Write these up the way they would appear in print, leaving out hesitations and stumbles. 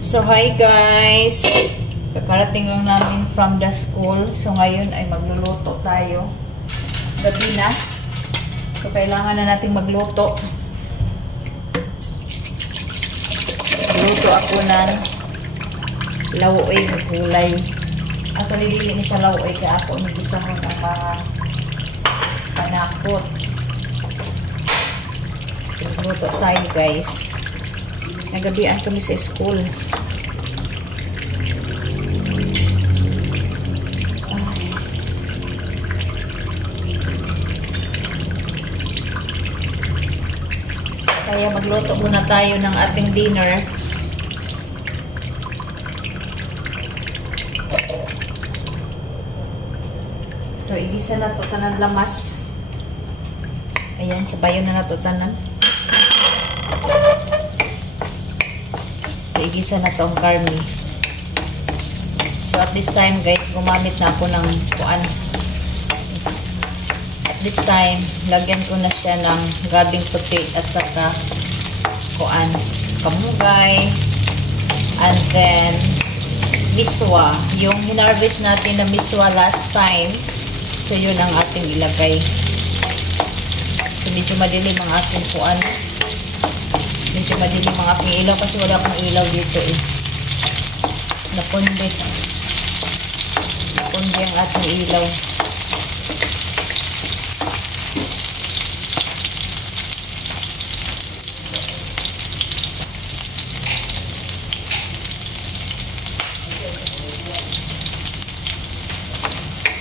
So, hi guys! Kakarating lang namin from the school. So, ngayon ay magluluto tayo. Gabi na. So, kailangan na nating magluto. Magluto ako ng lawoy ng kulay. Actually, dili na siya lawoy kaya ako nag-isahon ang mga panakot. Magluto tayo guys. Nagabian kami sa school. Kaya magluto muna tayo ng ating dinner. So, igisa na ito tanan lamas. Ayan, sabayan na ito tanan. So, igisa na ito ang karne. So, at this time, guys, gumamit na ako ng kuan. At this time, lagyan ko na siya ng gabing puti at saka kuan, kamugay. And then, miswa. Yung hinarvest natin na miswa last time. So, yun ang ating ilagay. So, medyo madilim ang ating kuan. Medyo madilim ang aking ilaw kasi wala akong ilaw dito eh. Napundi. Napundi ang ating ilaw.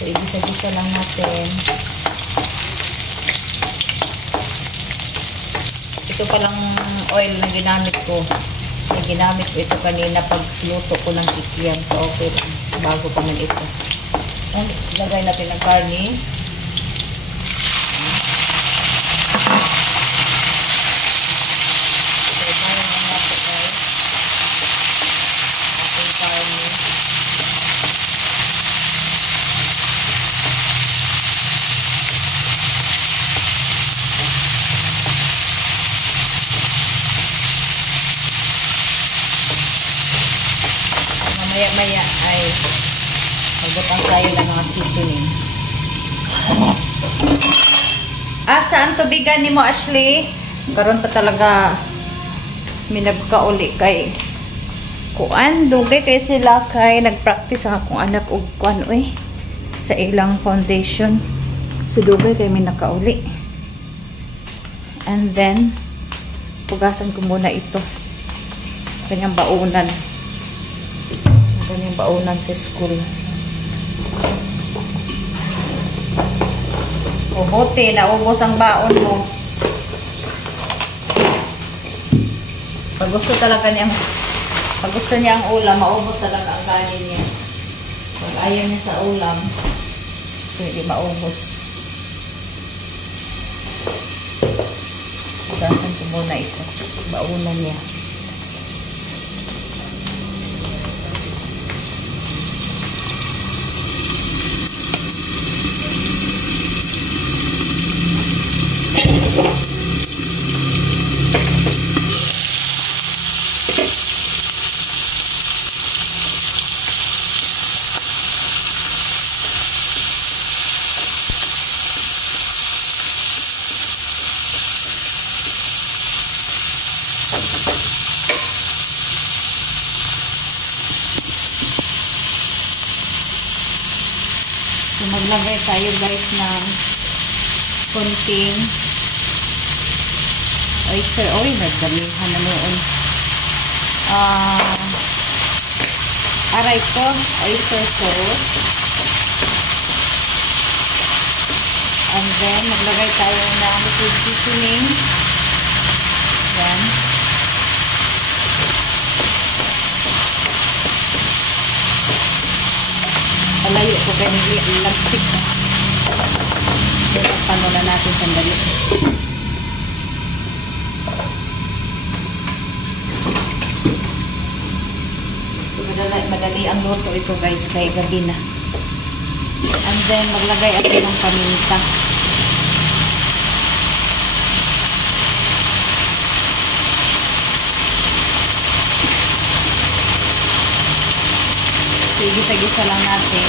So, igisa-gisa lang natin. Ito palang oil na ginamit ko. Ginamit ko ito kanina pag luto ko ng kikiam. So, okay lang. Bago pa man ito. And, lagay natin ang karne. Maya-maya ay magbutang tayo ng mga seasoning. Saan tubigan ni mo, Ashley? Karon pa talaga minagkauli kay kuan. Dugay kay sila kay nagpractice ang akong anak og kuan sa ilang foundation. So, dugay kay minakauli. And then, pugasan ko muna ito. Kanyang baunan. Yung baunan sa school. O bote, naubos ang baon mo. Pag gusto niya ang ulam, maubos talaga ang kanin niya. Pag ayaw niya sa ulam, so hindi maubos. Pugasan ko muna ito. Baunan niya. So, maglagay tayo guys ng konting oyster oil. Nagdamihan na noon. Aray ko, oyster sauce. And then, maglagay tayo ng liquid seasoning. Yan. Palayo ko ganyan lagtik. Direktan muna natin sandali. So, madali ang luto ito guys kay gabi na. And then maglagay ako ng paminta. So, igisa-gisa lang natin.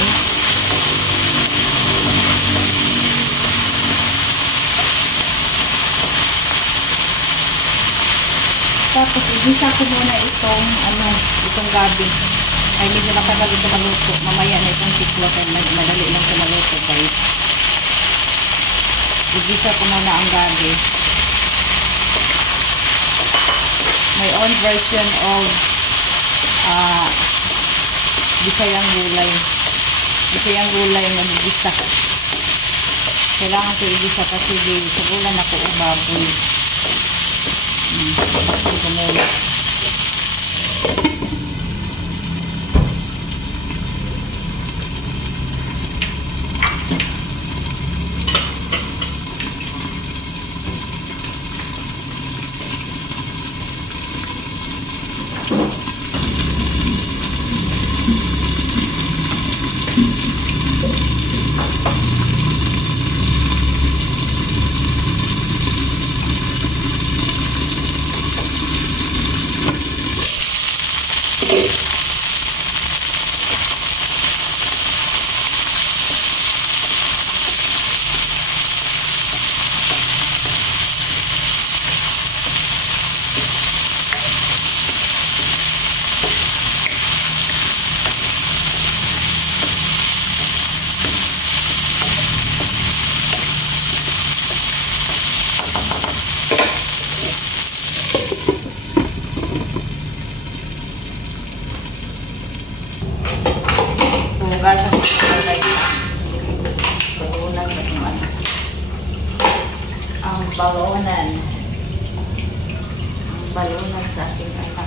Tapos, igisa ko muna itong gabi. Ay, medyo matagal ito maluto. Mamaya na itong siklot. Madali lang ito maluto, guys. Igisa ko muna ang gabi. My own version of Bisayang gulay. Bisayang gulay na gigisa. Kailangan ko igisa kasi sa gulan ako o baboy. Gumula. Hugasan ko sa gulay na balunan sa naman. Ang balunan sa ating anak.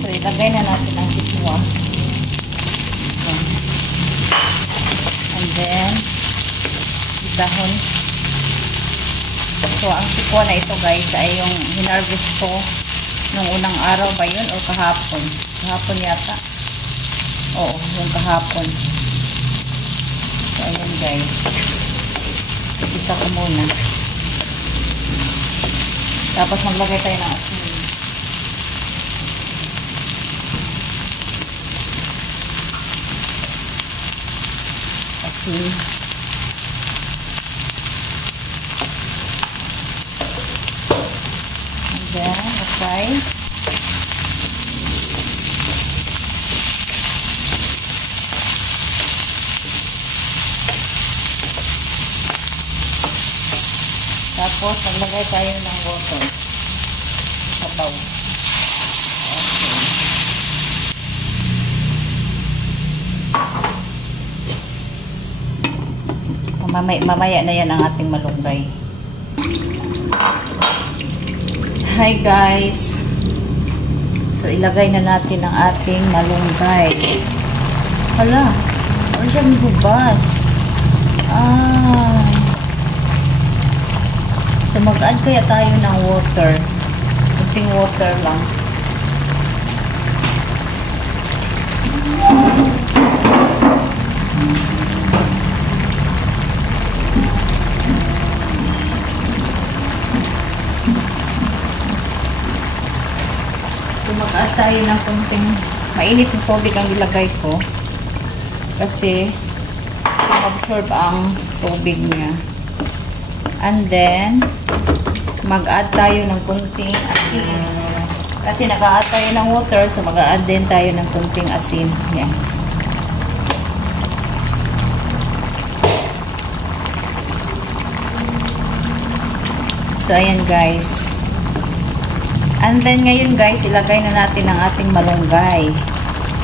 So, ilagay na natin ang sikwa. And then, dahon. So, ang sikwa na ito, guys, ay yung hinarvest ko nung unang araw ba yun o kahapon? Kahapon yata. Oo, yung kahapon. So, ayan, guys. Isa ko muna. Tapos, maglagay tayo ng asin. Asin. And then, okay. Tapos, maglagay tayo ng water. Sabaw. Mamaya na yan ang ating malunggay. Hi guys! So ilagay na natin ang ating malunggay. Hala! Ano siya hubas? So mag-add kaya tayo ng water. Kunting water lang. So mag-add tayo ng kunting mainit na tubig ang ilagay ko kasi absorb ang tubig niya. And then mag-add tayo ng kunting asin. Kasi nag-add tayo ng water, so mag-add din tayo ng kunting asin. Yan. So ayan guys. And then ngayon guys, ilagay na natin ang ating malunggay.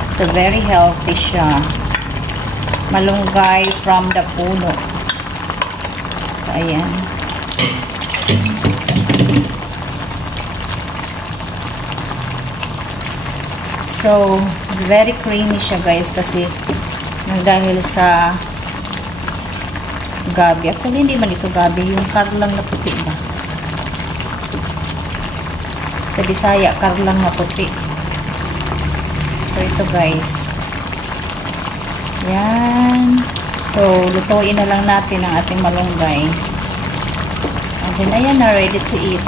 So very healthy siya. Malunggay from the puno. So ayan. So, very creamy siya guys kasi dahil sa gabi. Actually, hindi man ito gabi. Yung karlang na puti ba? Sa Bisaya, karlang na puti. So, ito guys. Yan. So, lutuin na lang natin ang ating malunggay. And then, ayan na, ready to eat.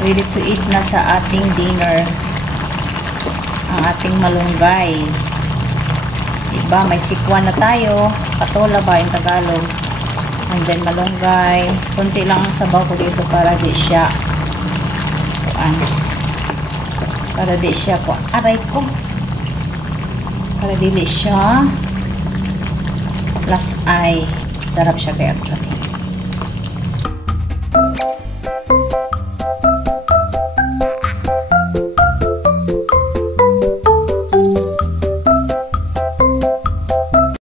Ready to eat na sa ating dinner. Ang ating malunggay. Diba, may sikwan na tayo. Patola ba yung Tagalog? And then, malunggay. Kunti lang ang sabaw ko dito para di siya para di siya aray ko. Para dili siya plus ay sarap siya kaya actually.